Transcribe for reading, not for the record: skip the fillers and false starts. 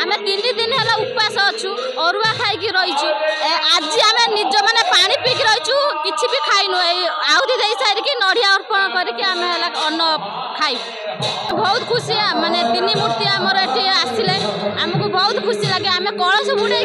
आम 3 दिन है उपवास अच्छु अरुआ खाई रही आज आम निज मैंने पानी पीक रही किसी भी खाइनु आहुति दे सारिकी नड़िया अर्पण करके आम अन्न खाइबु बहुत खुशी माने 3 मूर्ति आमर ये आसिले आमको बहुत खुशी लगे आम कलश बुड़े